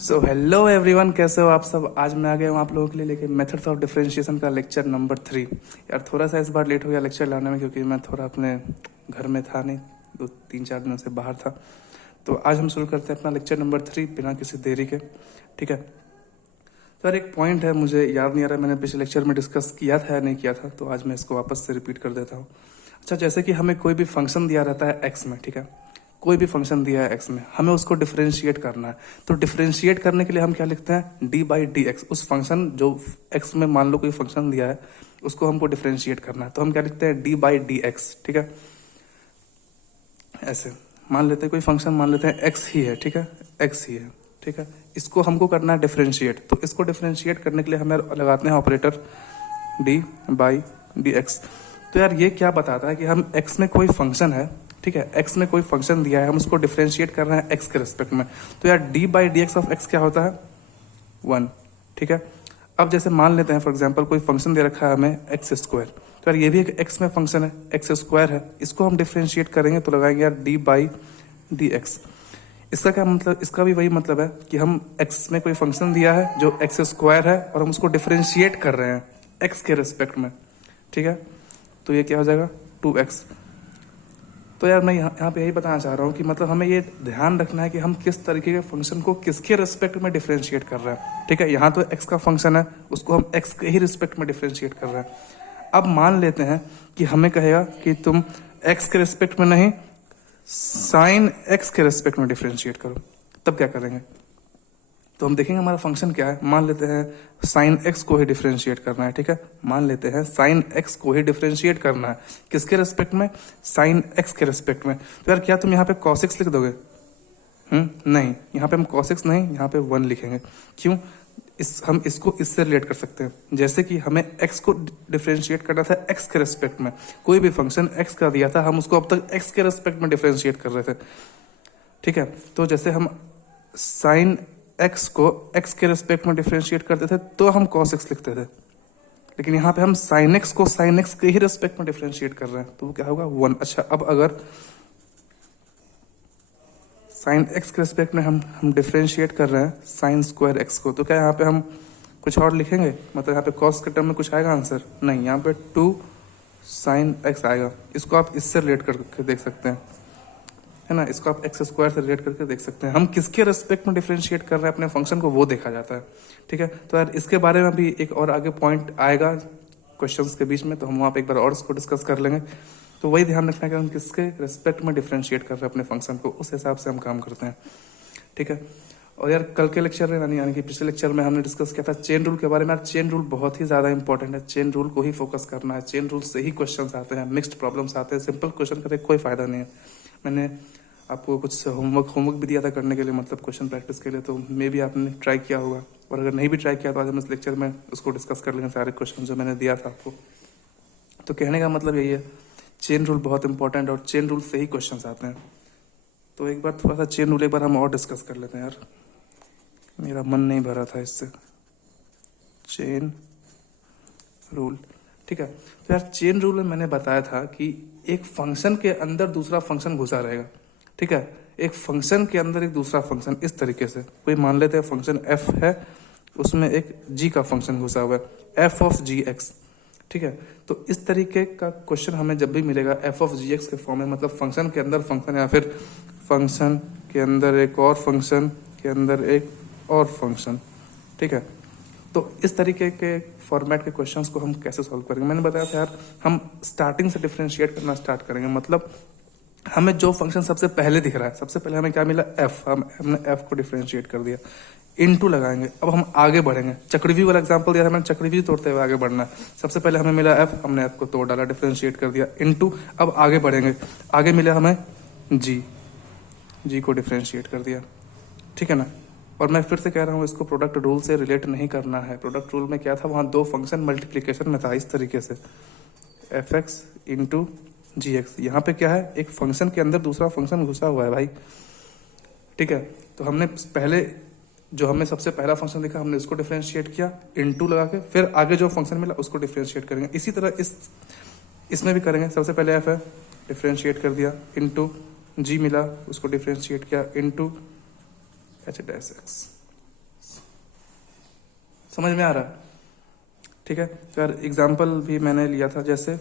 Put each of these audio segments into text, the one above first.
So hello everyone, कैसे हो आप सब। आज मैं आ गया हूँ आप लोगों के लिए लेके मेथड्स ऑफ डिफरेंशिएशन का लेक्चर नंबर 3। यार थोड़ा सा इस बार लेट हो गया लेक्चर लाने में, क्योंकि मैं थोड़ा अपने घर में था नहीं, 2-3-4 दिनों से बाहर था। तो आज हम शुरू करते हैं अपना लेक्चर नंबर 3 बिना किसी देरी के। ठीक है। तो यार एक पॉइंट है, मुझे याद नहीं आ रहा मैंने पिछले लेक्चर में डिस्कस किया था या नहीं किया था, तो आज मैं इसको वापस से रिपीट कर देता हूँ। अच्छा, जैसे कि हमें कोई भी फंक्शन दिया रहता है एक्स में, ठीक है, कोई भी फंक्शन दिया है एक्स में, हमें उसको डिफरेंशिएट करना है। तो डिफरेंशिएट करने के लिए हम क्या लिखते हैं, डी बाई डी एक्स। उस फंक्शन जो एक्स में मान लो कोई फंक्शन दिया है, उसको हमको डिफरेंशिएट करना है, तो हम क्या लिखते हैं, डी बाई डी एक्स। ठीक है, ऐसे मान लेते हैं कोई फंक्शन, मान लेते हैं एक्स ही है, ठीक है, एक्स ही है, ठीक है। इसको हमको करना है डिफरेंशिएट, तो इसको डिफरेंशिएट करने के लिए हमें लगाते हैं operator D by D x. तो यार ये क्या बताता है कि हम एक्स में कोई फंक्शन है, ठीक है, एक्स में कोई फंक्शन दिया है, हम उसको डिफरेंशिएट कर रहे हैं एक्स के रिस्पेक्ट में। तो यार D by D x of x क्या होता है, 1। ठीक है। अब जैसे मान लेते हैं फॉर एग्जांपल कोई फंक्शन दे रखा है हमें एक्स स्क्वायर, तो यार ये भी एक एक्स में फंक्शन है, एक्स स्क्वायर है, इसको हम डिफरेंशिएट करेंगे तो लगाएंगे यार डी बाई डी एक्स। इसका क्या मतलब, इसका भी वही मतलब है कि हम एक्स में कोई फंक्शन दिया है जो एक्स स्क्वायर है और हम उसको डिफरेंशिएट कर रहे हैं एक्स के रिस्पेक्ट में। ठीक है, तो ये क्या हो जाएगा, 2x। तो यार मैं यहाँ पे यही बताना चाह रहा हूँ कि मतलब हमें ये ध्यान रखना है कि हम किस तरीके के फंक्शन को किसके रिस्पेक्ट में डिफरेंशिएट कर रहे हैं। ठीक है, यहाँ तो x का फंक्शन है, उसको हम x के ही रिस्पेक्ट में डिफरेंशिएट कर रहे हैं। अब मान लेते हैं कि हमें कहेगा कि तुम x के रिस्पेक्ट में नहीं, साइन x के रिस्पेक्ट में डिफरेंशिएट करो, तब क्या करेंगे। तो हम देखेंगे हमारा फंक्शन क्या है। मान लेते हैं साइन एक्स को ही डिफरेंशिएट करना है, ठीक है, मान लेते हैं साइन एक्स को ही डिफरेंशिएट करना है, किसके रेस्पेक्ट में, साइन एक्स के रेस्पेक्ट में। तो यार क्या तुम यहाँ पे कॉस एक्स लिख दोगे, नहीं, यहाँ पे हम कॉस एक्स नहीं, यहाँ पे 1 लिखेंगे। क्यों, हम इसको इससे रिलेट कर सकते हैं, जैसे कि हमें एक्स को डिफरेंशिएट करना था एक्स के रेस्पेक्ट में, कोई भी फंक्शन एक्स का दिया था, हम उसको अब तक एक्स के रेस्पेक्ट में डिफरेंशिएट कर रहे थे। ठीक है, तो जैसे हम साइन एक्स को एक्स के रेस्पेक्ट में डिफरेंशिएट करते थे तो हम कॉस एक्स लिखते थे, लेकिन यहाँ पे हम साइन एक्स को साइन एक्स के ही रेस्पेक्ट में डिफरेंशिएट कर रहे हैं, तो वो क्या होगा, 1। अच्छा, अब अगर साइन एक्स के रेस्पेक्ट में हम डिफरेंशिएट कर रहे हैं साइन स्क्वायर एक्स को, तो क्या यहाँ पे हम कुछ और लिखेंगे, मतलब यहाँ पे कॉस के टर्म में कुछ आएगा आंसर, नहीं, यहाँ पे 2 साइन एक्स आएगा। इसको आप इससे रिलेट करके देख सकते हैं, है ना, इसको आप एक्स स्क्वायर से रिलेट करके देख सकते हैं। हम किसके रेस्पेक्ट में डिफरेंशिएट कर रहे हैं अपने फंक्शन को, वो देखा जाता है। ठीक है, तो यार इसके बारे में भी एक और आगे पॉइंट आएगा क्वेश्चंस के बीच में, तो हम वहाँ पे एक बार और इसको डिस्कस कर लेंगे। तो वही ध्यान रखना है कि हम किसके रेस्पेक्ट में डिफरेंशिएट कर रहे हैं अपने फंक्शन को, उस हिसाब से हम काम करते हैं। ठीक है, और यार कल के लेक्चर में यानी कि पिछले लेक्चर में हमने डिस्कस किया था चेन रूल के बारे में। यार चेन रूल बहुत ही ज़्यादा इंपॉर्टेंट है, चेन रूल को ही फोकस करना है, चेन रूल से ही क्वेश्चंस आते हैं, मिक्स्ड प्रॉब्लम्स आते हैं, सिंपल क्वेश्चन करके कोई फायदा नहीं है। मैंने आपको कुछ होमवर्क भी दिया था करने के लिए, मतलब क्वेश्चन प्रैक्टिस के लिए, तो मे भी आपने ट्राई किया होगा, और अगर नहीं भी ट्राई किया तो आज हम इस लेक्चर में उसको डिस्कस कर लेंगे, सारे क्वेश्चन जो मैंने दिया था आपको। तो कहने का मतलब यही है, चेन रूल बहुत इंपॉर्टेंट है और चेन रूल से ही क्वेश्चन आते हैं। तो एक बार थोड़ा सा चेन रूल एक बार हम और डिस्कस कर लेते हैं यार, मेरा मन नहीं भरा था इससे। चेन रूल, ठीक है, तो यार चेन रूल में मैंने बताया था कि एक फंक्शन के अंदर दूसरा फंक्शन घुसा रहेगा। ठीक है, एक फंक्शन के अंदर एक दूसरा फंक्शन, इस तरीके से कोई मान लेते हैं फंक्शन एफ है, उसमें एक जी का फंक्शन घुसा हुआ है, एफ ऑफ जी एक्स। ठीक है, तो इस तरीके का क्वेश्चन हमें जब भी मिलेगा एफ ऑफ जी एक्स के फॉर्म में, मतलब फंक्शन के अंदर फंक्शन या फिर फंक्शन के अंदर एक और फंक्शन के अंदर एक और फंक्शन। ठीक है, तो इस तरीके के फॉर्मेट के क्वेश्चंस को हम कैसे सॉल्व करेंगे, मैंने बताया था यार, हम स्टार्टिंग से डिफरेंशिएट करना स्टार्ट करेंगे। मतलब हमें जो फंक्शन सबसे पहले दिख रहा है, सबसे पहले हमें क्या मिला, एफ, हमने एफ को डिफरेंशिएट कर दिया, इनटू लगाएंगे। अब हम आगे बढ़ेंगे, चक्रव्यूह वाला एग्जांपल दिया था मैंने, चक्रव्यूह तोड़ते हुए आगे बढ़ना है। सबसे पहले हमें मिला एफ, हमने एफ को तोड़ डाला, डिफरेंशिएट कर दिया, इनटू, अब आगे बढ़ेंगे, आगे मिला हमें जी, जी को डिफरेंशिएट कर दिया। ठीक है ना, और मैं फिर से कह रहा हूँ इसको प्रोडक्ट रूल से रिलेट नहीं करना है। प्रोडक्ट रूल में क्या था, वहाँ 2 फंक्शन मल्टीप्लीकेशन में था, इस तरीके से एफ एक्स इंटू जी एक्स। यहाँ पे क्या है, एक फंक्शन के अंदर दूसरा फंक्शन घुसा हुआ है भाई। ठीक है, तो हमने पहले जो हमें सबसे पहला फंक्शन दिखा हमने उसको डिफरेंशिएट किया इनटू लगा के, फिर आगे जो फंक्शन मिला उसको डिफरेंशिएट करेंगे। इसी तरह इसमें भी करेंगे, सबसे पहले एफ है, डिफरेंशिएट कर दिया, इनटू जी मिला, उसको डिफरेंशिएट किया, इनटू एच डैश एक्स। समझ में आ रहा है? ठीक है, अगर एग्जाम्पल भी मैंने लिया था, जैसे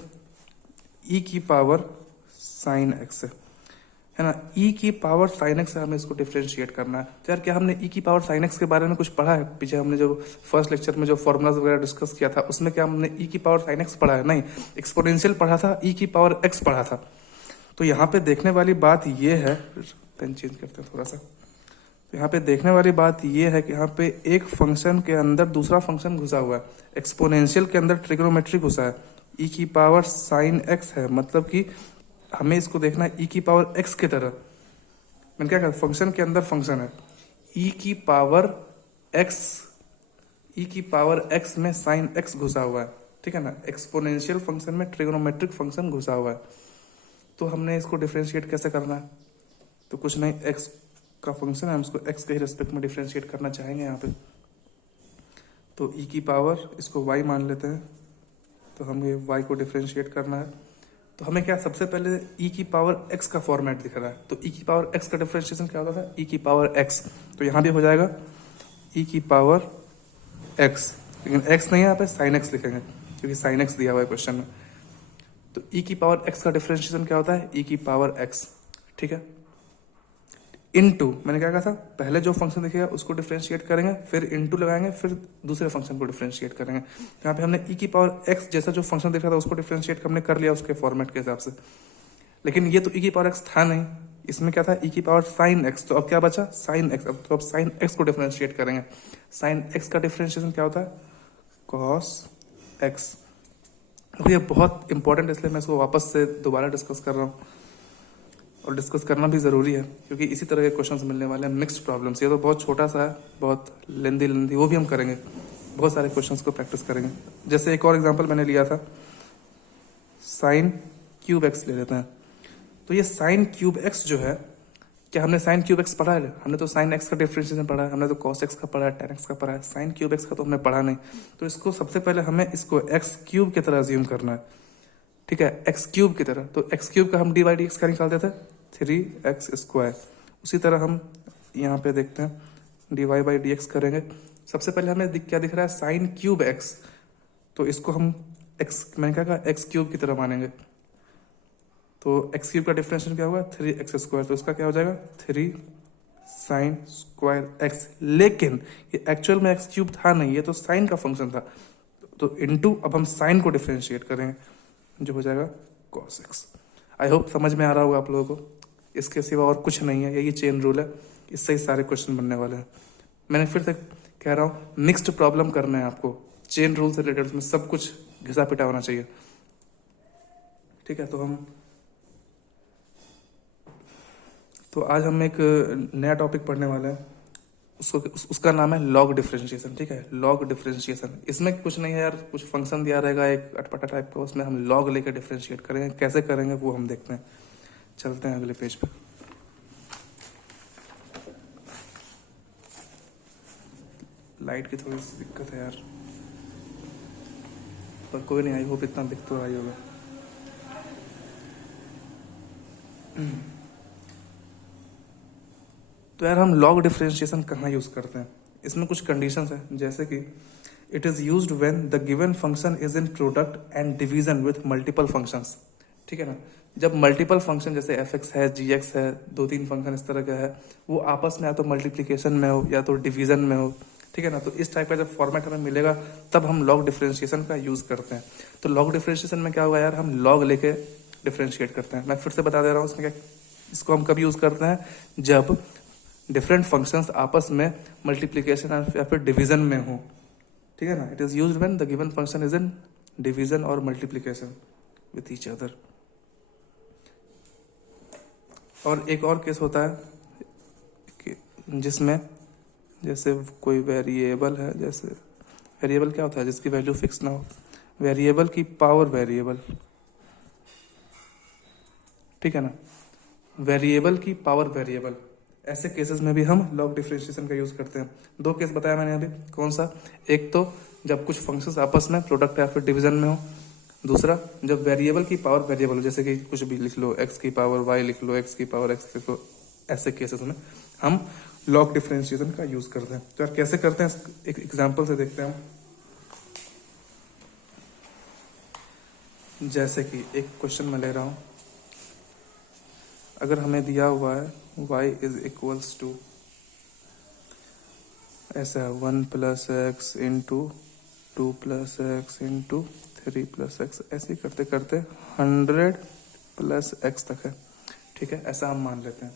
e की पावर साइन एक्स है ना, e की पावर साइन एक्स है, हमें इसको डिफ्रेंशिएट करना है। तो यार क्या हमने e की पावर साइन एक्स के बारे में कुछ पढ़ा है पीछे? हमने जो फर्स्ट लेक्चर में जो फॉर्मूलाज वगैरह डिस्कस किया था उसमें क्या हमने e की पावर साइन एक्स पढ़ा है? नहीं, एक्सपोनेंशियल पढ़ा था, e की पावर x पढ़ा था। तो यहाँ पे देखने वाली बात ये है, पेन चेंज करते हैं थोड़ा सा। तो यहाँ पे देखने वाली बात ये है कि यहाँ पे एक फंक्शन के अंदर दूसरा फंक्शन घुसा हुआ है, एक्सपोनेंशियल के अंदर ट्रिग्नोमेट्री घुसा है, e की पावर साइन एक्स है, मतलब कि हमें इसको देखना है e की पावर x की तरह। मैंने क्या कहा, फंक्शन के अंदर फंक्शन है, e की पावर x, e की पावर x में साइन x घुसा हुआ है, ठीक है ना, एक्सपोनेंशियल फंक्शन में ट्रिग्नोमेट्रिक फंक्शन घुसा हुआ है। तो हमने इसको डिफ्रेंशिएट कैसे करना है? तो कुछ नहीं, x का फंक्शन है, हम इसको x के ही रेस्पेक्ट में डिफ्रेंशिएट करना चाहेंगे यहाँ पे। तो e की पावर, इसको y मान लेते हैं, तो हमें y को डिफ्रेंशिएट करना है। तो हमें क्या, सबसे पहले e की पावर x का फॉर्मेट दिख रहा है, तो e की पावर x का डिफ्रेंशिएशन क्या होता था? e की पावर x। तो यहाँ भी हो जाएगा e की पावर x, लेकिन x नहीं है यहाँ पे, साइन x लिखेंगे क्योंकि साइन x दिया हुआ है क्वेश्चन में। तो e की पावर x का डिफ्रेंशिएशन क्या होता है? e की पावर x, ठीक है, इनटू, मैंने क्या कहा था, पहले जो फंक्शन दिखेगा उसको डिफ्रेंशिएट करेंगे, फिर इनटू लगाएंगे, फिर दूसरे फंक्शन को डिफ्रेंशिएट करेंगे। यहाँ पे हमने e की पावर x जैसा जो फंक्शन दिख रहा था उसको डिफ्रेंशिएट हमने कर लिया उसके फॉर्मेट के हिसाब से, लेकिन ये तो e की पावर x था नहीं, इसमें क्या था, e की पावर साइन x। तो अब क्या बचा? Sine x। अब तो अब साइन x को डिफ्रेंशिएट करेंगे। साइन x का डिफ्रेंशिएशन क्या होता है? Cos x। तो ये बहुत इंपॉर्टेंट है, इसलिए मैं इसको वापस से दोबारा डिस्कस कर रहा हूँ, और डिस्कस करना भी ज़रूरी है क्योंकि इसी तरह के क्वेश्चंस मिलने वाले हैं, मिक्स्ड प्रॉब्लम्स। ये तो बहुत छोटा सा है, बहुत लेंदी, वो भी हम करेंगे, बहुत सारे क्वेश्चंस को प्रैक्टिस करेंगे। जैसे एक और एग्जांपल मैंने लिया था, साइन क्यूब एक्स ले लेते हैं। तो ये साइन क्यूब एक्स जो है, क्या हमने साइन क्यूब एक्स पढ़ा है? हमने तो साइन एक्स का डिफ्रेंशिएशन पढ़ा है, हमने तो कॉस एक्स का पढ़ा है, टेन एक्स का पढ़ा है, साइन क्यूब एक्स का तो हमने पढ़ा नहीं। तो इसको सबसे पहले हमें इसको एक्स क्यूब की तरह अज्यूम करना है, ठीक है, एक्स क्यूब की तरह। तो एक्स क्यूब का हम डी बाई डी एक्स का निकाल देते हैं, 3x²। उसी तरह हम यहाँ पे देखते हैं, d y by D x करेंगे। सबसे पहले हमें क्या दिख रहा है? साइन क्यूब एक्स, तो इसको हम एक्स, मैंने क्या कहा, एक्स क्यूब की तरह मानेंगे। तो एक्स क्यूब का डिफरेंशियल क्या होगा? 3x²। तो इसका क्या हो जाएगा? 3 साइन स्क्वायर एक्स। लेकिन ये एक्चुअल में एक्स क्यूब था नहीं, ये तो साइन का फंक्शन था। तो इनटू, अब हम साइन को डिफरेंशिएट करेंगे, जो हो जाएगा कॉस एक्स। आई होप समझ में आ रहा होगा आप लोगों को। इसके सिवा और कुछ नहीं है, यही चेन रूल है, इससे ही सारे क्वेश्चन बनने वाले हैं। मैंने फिर से कह रहा हूँ, मिक्स्ड प्रॉब्लम करना है आपको, चेन रूल से रिलेटेड उसमें सब कुछ घिसा पिटा होना चाहिए, ठीक है। तो आज हम एक नया टॉपिक पढ़ने वाले हैं, उसका नाम है लॉग डिफरेंशिएशन, ठीक है, लॉग डिफरेंशिएशन। इसमें कुछ नहीं है यार, कुछ फंक्शन दिया रहेगा एक अटपटा टाइप का, उसमें हम लॉग लेकर डिफरेंशिएट करेंगे। कैसे करेंगे वो हम देखते हैं। चलते हैं अगले पेज पे। लाइट की थोड़ी सी दिक्कत है यार, पर कोई नहीं, आई होप इतना दिख तो रहा ही होगा। तो यार हम लॉग डिफरेंशिएशन कहाँ यूज करते हैं? इसमें कुछ कंडीशंस है, जैसे कि it is used when the given function is in product and division with multiple functions, ठीक है ना। जब मल्टीपल फंक्शन जैसे एफ एक्स है, जी एक्स है, 2-3 फंक्शन इस तरह का है, वो आपस में या तो मल्टीप्लीकेशन में हो या तो डिवीजन में हो, ठीक है ना। तो इस टाइप का जब फॉर्मेट हमें मिलेगा तब हम लॉग डिफरेंशिएशन का यूज करते हैं। तो लॉग डिफरेंशिएशन में क्या होगा यार, हम लॉग लेके डिफरेंशिएट करते हैं। मैं फिर से बता दे रहा हूँ इसमें क्या, इसको हम कब यूज करते हैं? जब डिफरेंट फंक्शंस आपस में मल्टीप्लीकेशन या फिर डिवीजन में हो, ठीक है ना। It is used when the given function is in division और मल्टीप्लीकेशन विथ ईच अदर। और एक और केस होता है कि जिसमें जैसे कोई वेरिएबल है, जैसे वेरिएबल क्या होता है? जिसकी वैल्यू फिक्स ना हो, वेरिएबल की पावर वेरिएबल, ठीक है ना, वेरिएबल की पावर वेरिएबल। ऐसे केसेस में भी हम लॉग डिफरेंशिएशन का यूज करते हैं। 2 केस बताया मैंने अभी, कौन सा? एक तो जब कुछ फंक्शंस आपस में प्रोडक्ट या फिर डिवीजन में हो, दूसरा जब वेरिएबल की पावर वेरिएबल हो, जैसे कि कुछ भी लिख लो, एक्स की पावर वाई लिख लो, एक्स की पावर एक्स लिख लो। ऐसे केसेस में हम लॉग डिफरेंशिएशन का यूज करते हैं। तो यार कैसे करते हैं, एक एग्जांपल से देखते हैं हम। जैसे कि एक क्वेश्चन मैं ले रहा हूँ, अगर हमें दिया हुआ है y इज इक्वल्स टू ऐसा 1 plus x into 2 plus x into 3 plus x, ऐसे ही करते करते 100 प्लस एक्स तक है, ठीक है, ऐसा हम मान लेते हैं।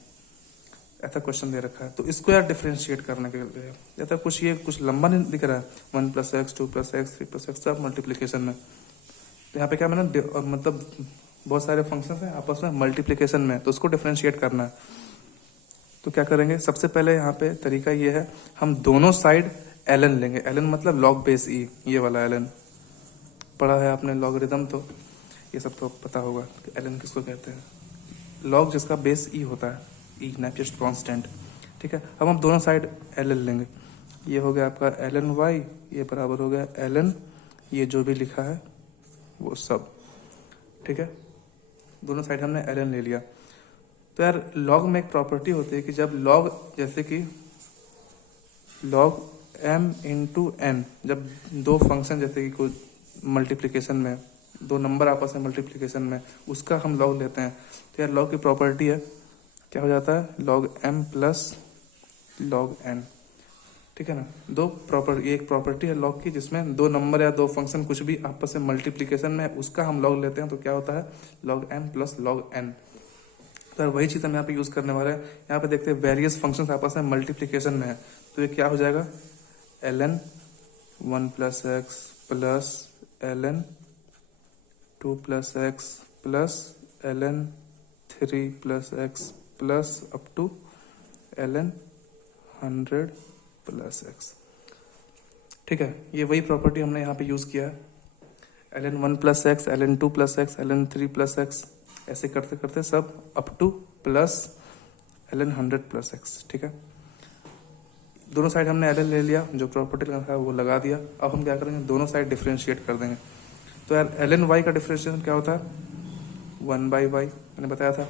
ऐसा क्वेश्चन दे रखा है, तो इसको यार डिफरेंशिएट करने के लिए जैसा कुछ लंबा नहीं दिख रहा है, 1 plus x 2 plus x 3 plus x सब मल्टीप्लीकेशन में। तो यहाँ पे क्या मैंने मतलब बहुत सारे फंक्शंस हैं आपस में मल्टीप्लिकेशन में, तो उसको डिफरेंशिएट करना है। तो क्या करेंगे, सबसे पहले यहाँ पे तरीका ये है, हम दोनों साइड ln लेंगे। ln मतलब लॉग बेस ई, ये वाला ln पढ़ा है आपने लॉगरिथम, तो ये सब तो पता होगा कि ln किसको कहते हैं। लॉग जिसका बेस ई होता है, ई नैपिस्ट कांस्टेंट, ठीक है। अब हम दोनों साइड ln लेंगे। ये हो गया आपका ln y, ये बराबर हो गया ln ये जो भी लिखा है वो सब, ठीक है। दोनों साइड हमने ln ले लिया। तो यार लॉग में एक प्रॉपर्टी होती है कि जब लॉग, जैसे कि लॉग m इंटू एन, जब दो फंक्शन जैसे कि कोई मल्टीप्लिकेशन में, दो नंबर आपस में मल्टीप्लिकेशन में, उसका हम लॉग लेते हैं, तो यार लॉग की प्रॉपर्टी है, क्या हो जाता है, log m plus log n, ठीक है ना। ये एक प्रॉपर्टी है लॉग की, जिसमें दो नंबर या दो फंक्शन कुछ भी आपस में मल्टीप्लिकेशन में, उसका हम लॉग लेते हैं, तो क्या होता है, log m plus log n। तो वही चीज़ हम यहाँ पे यूज़ करने वाले हैं। यहाँ पे देखते हैं वेरियस फंक्शंस आपस में मल्टीप्लिकेशन में है, तो ये क्या हो जाएगा, ln 1 plus x plus ln 2 plus x plus ln 3 plus x plus up to ln 100 plus x, ठीक है। ये वही प्रॉपर्टी हमने यहाँ पे यूज़ किया है, ln 1 plus x, ln 2 plus x, ln 3 plus x, ऐसे करते करते सब up two plus ln 100 plus x, ठीक है। दोनों साइड हमने ln ले लिया, जो प्रॉपर्टी लगा था वो लगा दिया। अब हम क्या करेंगे, दोनों साइड डिफरेंशिएट कर देंगे। तो यार ln y का डिफरेंशिएशन क्या होता है, 1 बाई वाई, मैंने बताया था।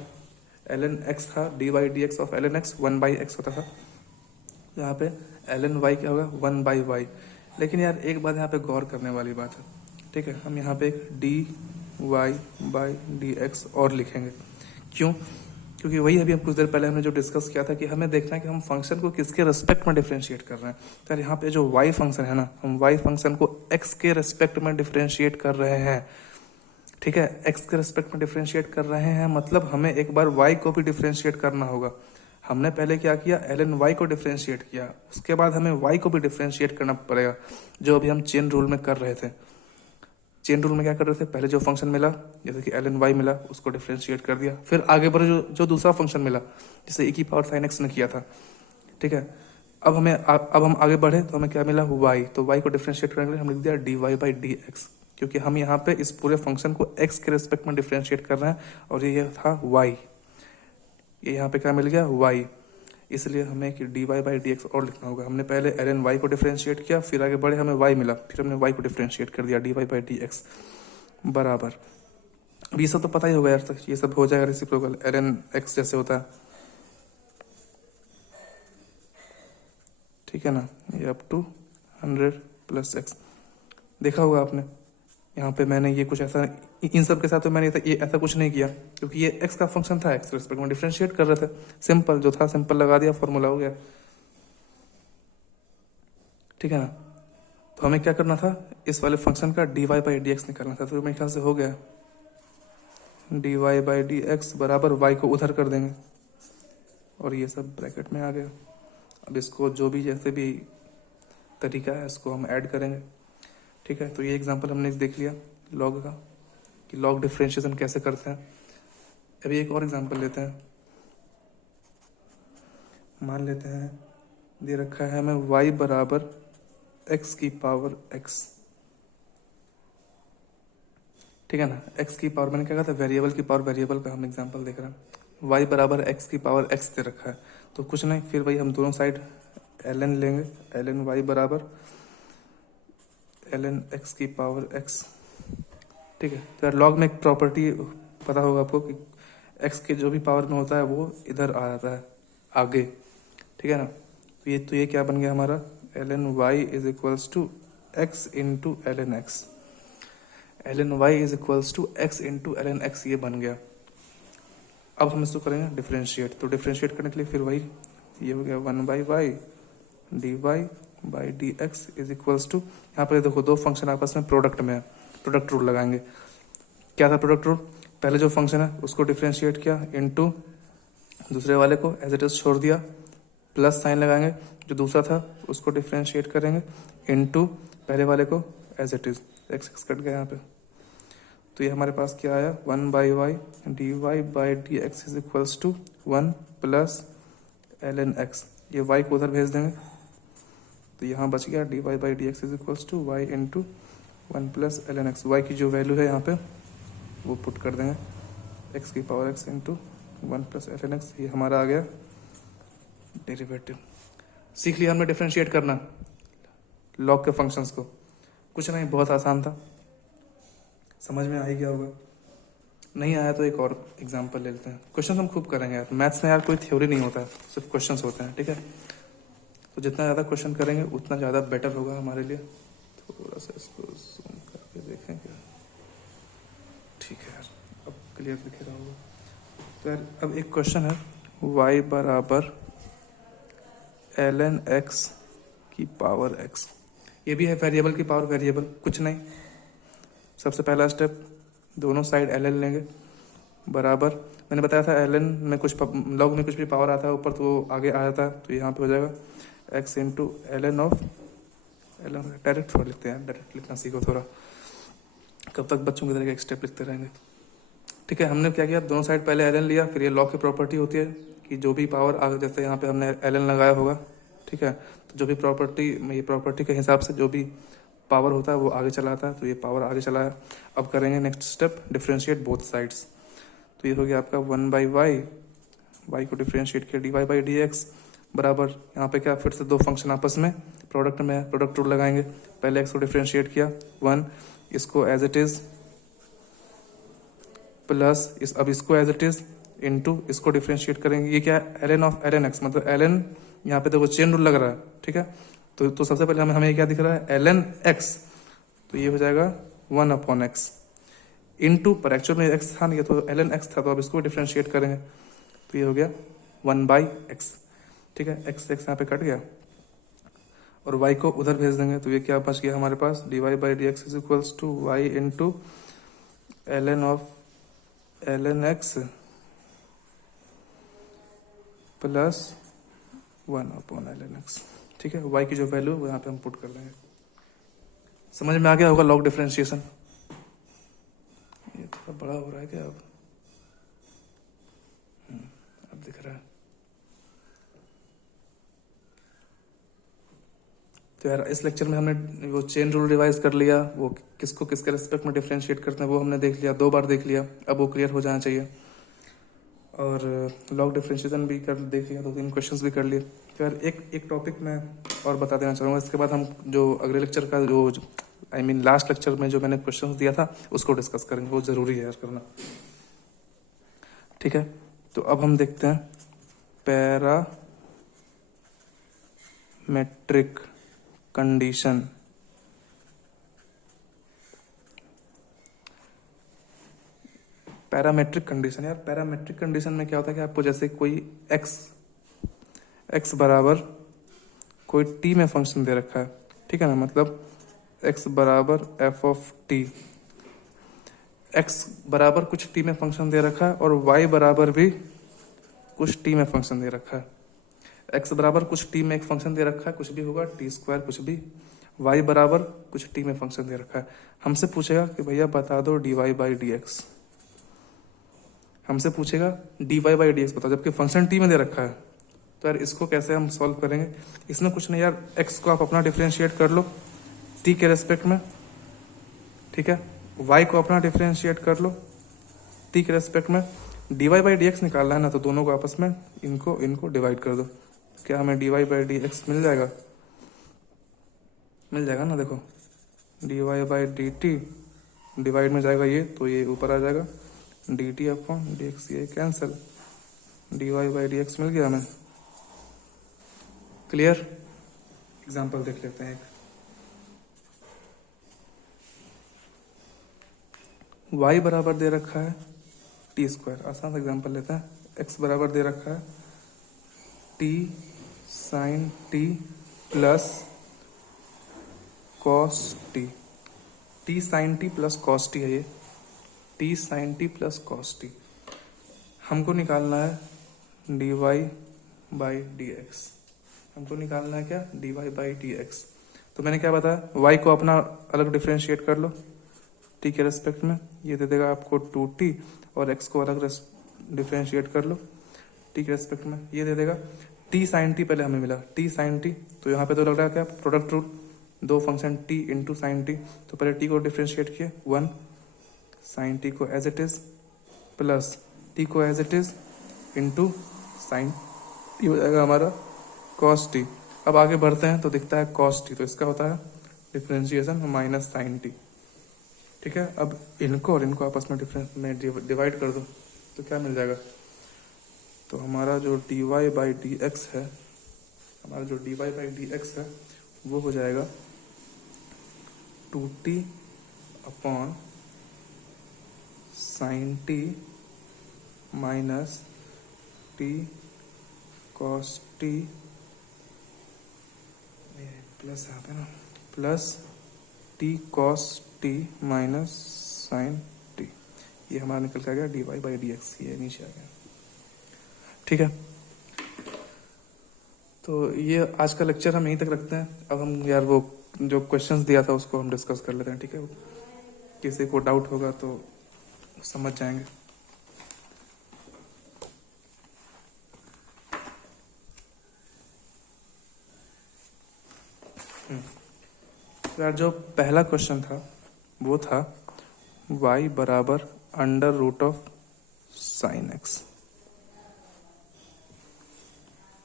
ln x था dy dx of ln x, 1 by x होता था। यहाँ पे ln y क्या होगा, 1 बाई वाई। लेकिन यार एक बात यहाँ पे गौर करने वाली बात है, ठीक है। हम यहाँ पे एक dy बाई dx और लिखेंगे, क्यों, क्योंकि वही अभी हम कुछ देर पहले हमने जो डिस्कस किया था कि हमें देखना है कि हम फंक्शन को किसके रेस्पेक्ट में डिफरेंशिएट कर रहे हैं। तो यहाँ पे जो y फंक्शन है ना, हम y फंक्शन को x के रेस्पेक्ट में डिफरेंशिएट कर रहे हैं, ठीक है। x के रेस्पेक्ट में डिफरेंशिएट कर रहे हैं मतलब हमें एक बार y को भी डिफरेंशिएट करना होगा। हमने पहले क्या किया, ln y को डिफरेंशिएट किया, उसके बाद हमें y को भी डिफरेंशिएट करना पड़ेगा, जो अभी हम चेन रूल में कर रहे थे। चेन रूल में क्या कर रहे थे, पहले जो फंक्शन मिला, जैसे कि ln y मिला, उसको डिफरेंशिएट कर दिया, फिर आगे बढ़े जो दूसरा फंक्शन मिला, जैसे e की पावर sin x ने किया था, ठीक है। अब हम आगे बढ़े तो हमें क्या मिला, y, तो y को डिफरेंशिएट करने के लिए हम लिख दिया dy बाई dx, क्योंकि हम यहाँ पे इस पूरे फंक्शन को x के रेस्पेक्ट में डिफरेंशिएट कर रहे हैं, और ये था y, ये यहाँ पे क्या मिल गया, y, इसलिए हमें कि dy बाई dx और लिखना होगा। हमने पहले ln y को डिफरेंशिएट किया, फिर आगे बढ़े हमें y मिला, फिर हमने y को डिफरेंशिएट कर दिया dy बाई dx बराबर। अब ये सब तो पता ही होगा यार, तक ये सब हो जाएगा रेसिप्रोकल, ln x जैसे होता है, ठीक है ना। ये अप टू 100 प्लस एक्स देखा होगा आपने। यहाँ पे मैंने ये कुछ ऐसा, इन सब के साथ तो मैंने ये ऐसा कुछ नहीं किया, क्योंकि ये x का फंक्शन था, x रेस्पेक्ट में डिफरेंशिएट कर रहे थे, सिंपल जो था सिंपल लगा दिया, फॉर्मूला हो गया, ठीक है ना। तो हमें क्या करना था, इस वाले फंक्शन का dy बाई dx निकालना था, तो मेरे ख्याल से हो गया, dy बाई dx बराबर y को उधर कर देंगे, और ये सब ब्रैकेट में आ गया। अब इसको जो भी जैसे भी तरीका है इसको हम ऐड करेंगे, ठीक है। तो ये एग्जांपल हमने देख लिया लॉग का, कि लॉग डिफरेंशिएशन कैसे करते हैं। अभी एक और एग्जांपल लेते हैं। मान लेते हैं दे रखा है हमें y बराबर x की पावर x, ठीक है ना। x की पावर, मैंने क्या कहा था, वेरिएबल की पावर वेरिएबल का हम एग्जांपल देख रहे हैं। y बराबर x की पावर x दे रखा है, तो कुछ नहीं, फिर वही हम दोनों साइड ln लेंगे, ln y बराबर ln x की पावर x, ठीक है। तो यार लॉग में एक प्रॉपर्टी पता होगा आपको कि x के जो भी पावर में होता है वो इधर आ जाता है आगे, ठीक है ना। तो ये क्या बन गया हमारा, ln y is equals to x into ln x, ln y is equals to x into ln x, ये बन गया। अब हम इसको करेंगे डिफ्रेंशिएट, तो डिफ्रेंशिएट करने के लिए फिर वही, ये हो गया 1/y dy by D x is equals to, यहाँ पर देखो दो फंक्शन आपस में प्रोडक्ट में है, प्रोडक्ट रूल लगाएंगे। क्या था प्रोडक्ट रूल, पहले जो फंक्शन है उसको डिफ्रेंशिएट किया इनटू दूसरे वाले को एज इट इज छोड़ दिया, प्लस साइन लगाएंगे, जो दूसरा था उसको डिफ्रेंशिएट करेंगे इनटू पहले वाले को as it is, x x cut गया यहाँ पे। तो ये हमारे पास क्या आया, 1/y dy by D x is equals to 1 plus ln x, ये y को उधर भेज देंगे, तो यहाँ बच गया dy by D x is equals to y into 1 plus ln x, y की जो वैल्यू है यहाँ पे वो पुट कर देंगे, x की power x into 1 plus ln x, ये हमारा आ गया डेरिवेटिव। सीख लिया हमने डिफ्रेंशिएट करना लॉग के फंक्शंस को, कुछ नहीं, बहुत आसान था, समझ में आ ही गया होगा। नहीं आया तो एक और एग्जांपल ले लेते हैं, क्वेश्चन हम खूब करेंगे यार, मैथ्स में यार कोई थ्योरी नहीं होता है, सिर्फ क्वेश्चंस होते हैं, ठीक है। तो जितना ज़्यादा क्वेश्चन करेंगे उतना ज़्यादा बेटर होगा हमारे लिए। थोड़ा सा इसको जूम करके देखेंगे, ठीक है यार, अब क्लियर दिख रहा होगा। तो यार अब एक क्वेश्चन है, y बराबर ln x की पावर x, ये भी है वेरिएबल की पावर वेरिएबल, कुछ नहीं, सबसे पहला स्टेप दोनों साइड ln लेंगे, बराबर मैंने बताया था ln में कुछ लॉग में कुछ भी पावर आता है ऊपर तो वो आगे आ जाता है, तो यहाँ पे हो जाएगा x into ln of ln, direct थोड़ा लिखते हैं, डायरेक्ट लिखना सीखो थोड़ा, कब तक बच्चों की तरह एक स्टेप लिखते रहेंगे। ठीक है, हमने क्या किया, दोनों साइड पहले ln लिया, फिर ये लॉग की प्रॉपर्टी होती है कि जो भी पावर आगे, जैसे यहाँ पे हमने ln लगाया होगा, ठीक है, तो जो भी प्रॉपर्टी, ये प्रॉपर्टी के हिसाब से जो भी पावर होता है वो आगे चलाता है, तो ये पावर आगे चलाया। अब करेंगे next step, differentiate both sides, तो ये हो गया आपका 1/y, y को डिफ्रेंशिएट किया dy बाई डी एक्स, बराबर यहाँ पे क्या, फिर से दो फंक्शन आपस में प्रोडक्ट में है, प्रोडक्ट रूल लगाएंगे, पहले x को डिफ्रेंशिएट किया 1, इसको एज इट इज प्लस अब इसको एज इट इज इनटू इसको डिफ्रेंशिएट करेंगे, ये क्या है ln ऑफ ln x, मतलब ln यहाँ पे देखो चेन रूल लग रहा है, ठीक है, तो सबसे पहले हमें क्या दिख रहा है ln x, तो ये हो जाएगा 1/x इनटू, पर एक्चुअल में x था नहीं, तो ln x था, तो अब इसको डिफ्रेंशिएट करेंगे, तो ये हो गया 1/x, ठीक है, x यहाँ पे कट गया और y को उधर भेज देंगे, तो ये क्या बच गया हमारे पास, dy by D x is equals to y into ln of ln x प्लस 1/ln x, ठीक है, y की जो वैल्यू है वो यहाँ पे हम पुट कर देंगे। समझ में आ गया होगा लॉग डिफरेंशिएशन, ये थोड़ा बड़ा हो रहा है क्या अब, अब दिख रहा है। तो यार इस लेक्चर में हमने वो चेन रूल रिवाइज कर लिया, वो किसको किसके रेस्पेक्ट में डिफरेंशिएट करते हैं वो हमने देख लिया, 2 बार देख लिया, अब वो क्लियर हो जाना चाहिए। और लॉग डिफरेंशिएशन भी देख लिया, 2-3 क्वेश्चंस भी कर लिए। तो यार एक टॉपिक मैं और बता देना चाहूँगा, इसके बाद हम जो अगले लेक्चर का जो लास्ट लेक्चर में जो मैंने क्वेश्चंस दिया था उसको डिस्कस करेंगे, वो ज़रूरी है यार करना, ठीक है। तो अब हम देखते हैं पैरामेट्रिक कंडीशन। पैरामेट्रिक कंडीशन, यार पैरामेट्रिक कंडीशन में क्या होता है कि आपको जैसे कोई x बराबर कोई t में फंक्शन दे रखा है, ठीक है ना, मतलब x बराबर f ऑफ t, x बराबर कुछ t में फंक्शन दे रखा है और y बराबर भी कुछ t में फंक्शन दे रखा है। x बराबर कुछ t में एक फंक्शन दे रखा है, कुछ भी होगा t² कुछ भी, y बराबर कुछ t में फंक्शन दे रखा है। हमसे पूछेगा कि भैया बता दो dy बाई डी एक्स, हमसे पूछेगा dy बाई डी एक्स बताओ, जबकि फंक्शन t में दे रखा है। तो यार इसको कैसे हम सॉल्व करेंगे, इसमें कुछ नहीं यार, x को आप अपना डिफ्रेंशिएट कर लो t के रेस्पेक्ट में, ठीक है, y को अपना डिफ्रेंशिएट कर लो t के रेस्पेक्ट में, dy बाई डी एक्स निकालना है ना, तो दोनों को आपस में इनको डिवाइड कर दो, क्या हमें dy बाई डी एक्स मिल जाएगा, मिल जाएगा ना, देखो dy by D T divide में जाएगा ये, तो ये ऊपर आ जाएगा D T upon D x, ये cancel, dy by D X मिल गया हमें। क्लियर? एग्जाम्पल देख लेते हैं एक। y बराबर दे रखा है टी स्क्वायर, आसान सा एग्जाम्पल लेते हैं। x बराबर दे रखा है t sine t plus cos t. T sine t plus cos t है ये, t sine t plus cos t. हमको निकालना है d y by D x. हमको निकालना है क्या? D y by D x. तो मैंने क्या बताया, y को अपना अलग डिफ्रेंशिएट कर लो t के रेस्पेक्ट में, ये दे देगा आपको 2t, और x को अलग डिफ्रेंशिएट कर लो t के रेस्पेक्ट में, ये दे देगा t साइन t। पहले हमें मिला t साइन t, तो यहाँ पे तो लग रहा है क्या, प्रोडक्ट रूल, दो function t into sine t. तो पहले t को डिफ्रेंशिएट किए 1, साइन t को as it is plus t को as it is into sine, ये हो जाएगा हमारा कॉस टी। अब आगे बढ़ते हैं तो दिखता है कॉस टी, तो इसका होता है डिफ्रेंशिएशन माइनस साइन टी। ठीक है, अब इनको और इनको आपस में डिवाइड कर दो तो क्या मिल जाएगा, तो हमारा जो d y by D x है, हमारा जो d y by D x है वो हो जाएगा 2t upon sine t minus t cos t, plus यहाँ पे ना, plus t cos t minus sine t. ये हमारा निकल के आ गया d y by D x, ये नीचे आ गया। ठीक है, तो ये आज का लेक्चर हम यहीं तक रखते हैं। अब हम यार वो जो क्वेश्चंस दिया था उसको हम डिस्कस कर लेते हैं। ठीक है, किसी को डाउट होगा तो समझ जाएंगे। यार जो पहला क्वेश्चन था वो था y बराबर under root of sine x.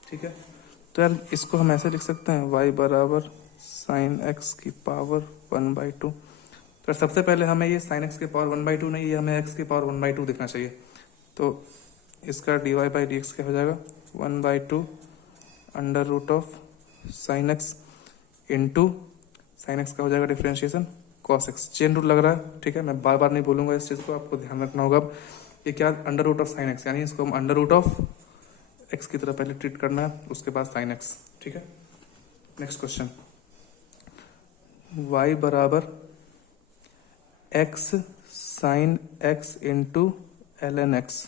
ठीक है, तो यार इसको हम ऐसे लिख सकते हैं y बराबर साइन एक्स की पावर 1/2। तो सबसे पहले हमें ये साइन एक्स की पावर 1/2 नहीं, ये हमें x की पावर 1/2 दिखना चाहिए। तो इसका d y by D x क्या हो जाएगा, 1/2 under root of sine x into sine x का हो जाएगा differentiation cos x. Chain rule लग रहा है। ठीक है, मैं बार बार नहीं बोलूंगा इस चीज़ को, आपको ध्यान रखना होगा। अब ये क्या, under root of sine x, यानी इसको हम अंडर रूट ऑफ एक्स की तरह पहले ट्रीट करना है, उसके बाद साइन एक्स। ठीक है, नेक्स्ट क्वेश्चन, y बराबर x sine x into l n x.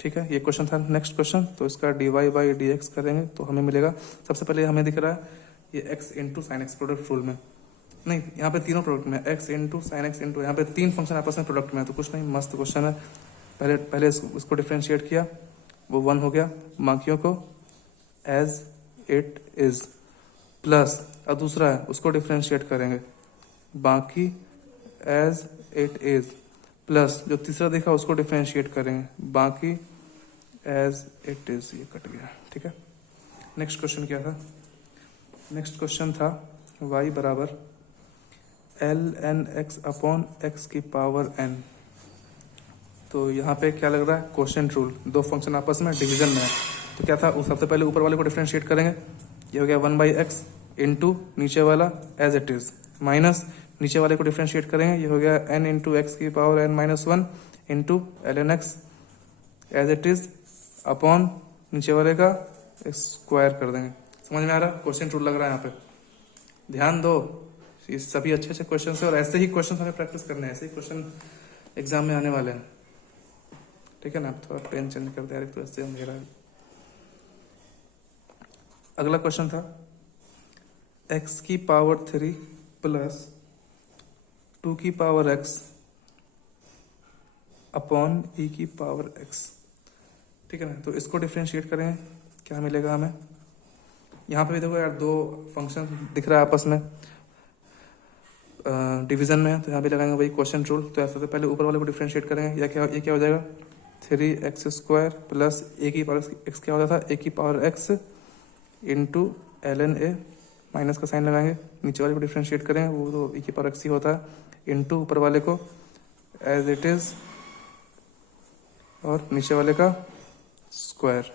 ठीक है, ये क्वेश्चन था। नेक्स्ट क्वेश्चन, तो इसका d y by D x करेंगे तो हमें मिलेगा, सबसे पहले हमें दिख रहा है ये x into sine x product rule में, नहीं यहाँ पे तीनों प्रोडक्ट में, x into sine x into, यहाँ पे तीन फंक्शन आपस में प्रोडक्ट में है, तो कुछ नहीं, मस्त क्वेश्चन है। पहले इसको डिफ्रेंशिएट किया, वो 1 हो गया, बाकियों को एज इट इज प्लस, अब दूसरा है उसको डिफ्रेंशिएट करेंगे, बाकी एज इट इज प्लस, जो तीसरा देखा उसको डिफ्रेंशिएट करेंगे, बाकी एज इट इज। ये कट गया। ठीक है, नेक्स्ट क्वेश्चन क्या था, नेक्स्ट क्वेश्चन था y बराबर l n x upon x की पावर n। तो यहाँ पे क्या लग रहा है, क्वोशिएंट रूल, दो फंक्शन आपस में डिवीजन में है। तो क्या था, सबसे पहले ऊपर वाले को डिफ्रेंशिएट करेंगे, ये हो गया 1/x इंटू नीचे वाला एज इट इज, माइनस नीचे वाले को डिफ्रेंशिएट करेंगे, ये हो गया n इंटू एक्स की power n-1 into l n x as it is upon नीचे वाले का स्क्वायर कर देंगे। समझ में आ रहा है, क्वेश्चन रूल लग रहा है यहाँ पे, ध्यान दो। ये सभी अच्छे अच्छे क्वेश्चन है और ऐसे ही क्वेश्चन हमें प्रैक्टिस करने हैं, ऐसे ही क्वेश्चन एग्जाम में आने वाले हैं। ठीक है ना, थोड़ा पेन चेंज कर दिया तो ऐसे अंधेरा है। अगला क्वेश्चन था x की पावर 3 प्लस 2 की पावर x अपॉन e की पावर x। ठीक है ना, तो इसको डिफ्रेंशिएट करें, क्या मिलेगा हमें, यहाँ पे भी देखो यार दो फंक्शन दिख रहा है आपस में डिवीजन में है, तो यहाँ भी लगाएंगे वही क्वेश्चन रूल। तो सबसे पहले ऊपर वाले को डिफ्रेंशिएट करेंगे, या क्या, ये क्या हो जाएगा 3x² प्लस ए की पावर x, क्या होता था, ए की power x into l n a, minus का साइन लगाएंगे, नीचे वाले को डिफ्रेंशिएट करेंगे, वो तो ए की पावर x ही होता है, इंटू ऊपर वाले को एज इट इज और नीचे वाले का स्क्वायर।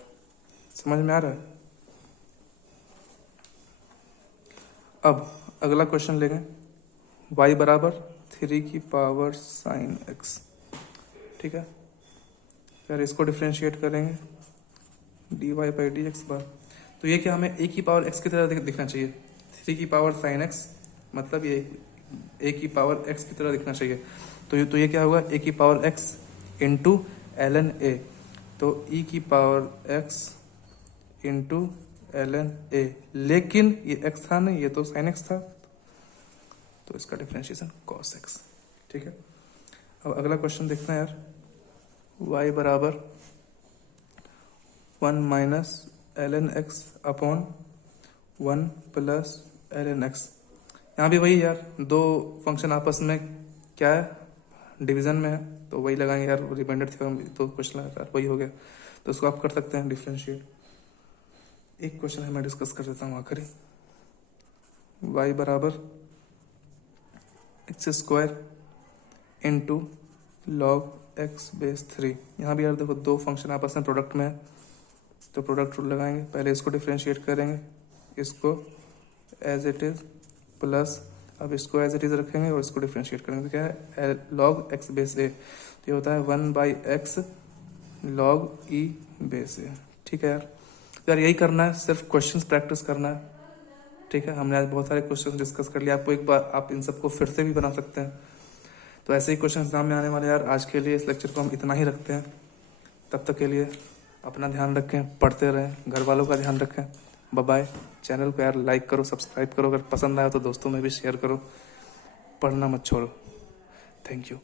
समझ में आ रहा है, अब अगला क्वेश्चन लेंगे, y बराबर 3 की पावर साइन x, ठीक है। फिर इसको डिफ्रेंशिएट करेंगे dy बाई डी एक्स बार। तो ये क्या हमें a की पावर x की तरह दिखना चाहिए, 3 की पावर साइन x, मतलब ये a की पावर x की तरह दिखना चाहिए। तो ये क्या होगा, a की power x into ln a, तो e की power x into ln a, लेकिन ये x था नहीं, ये तो साइन x था, तो इसका डिफ्रेंशिएशन cos x, ठीक है। अब अगला क्वेश्चन देखते हैं यार, y बराबर 1 minus ln x upon 1 plus ln x। यहाँ भी वही यार, दो फंक्शन आपस में क्या है, डिवीजन में है, तो वही लगाएंगे यार, रिमाइंडर थ्योरम तो क्वेश्चन लगा यार, वही हो गया, तो इसको आप कर सकते हैं डिफ्रेंशिएट। एक क्वेश्चन है मैं डिस्कस कर देता हूँ आखिरी, y बराबर x square into log x base 3। यहाँ भी यार देखो दो फंक्शन आपस में प्रोडक्ट में है, तो प्रोडक्ट रूल लगाएंगे, पहले इसको डिफ्रेंशिएट करेंगे, इसको एज इट इज प्लस, अब इसको एज इट इज रखेंगे और इसको डिफ्रेंशिएट करेंगे, तो क्या है लॉग एक्स बेस ए, तो ये होता है 1 by X log E base A, ठीक है यार यही करना है, सिर्फ क्वेश्चंस प्रैक्टिस करना है, ठीक है। हमने आज बहुत सारे क्वेश्चन डिस्कस कर लिया, आपको एक बार आप इन सबको फिर से भी बना सकते हैं, तो ऐसे ही क्वेश्चन एग्जाम में आने वाले यार। आज के लिए इस लेक्चर को हम इतना ही रखते हैं, तब तक के लिए अपना ध्यान रखें, पढ़ते रहें, घर वालों का ध्यान रखें। Bye bye. चैनल को यार लाइक करो, सब्सक्राइब करो, अगर पसंद आया तो दोस्तों में भी शेयर करो, पढ़ना मत छोड़ो। Thank you.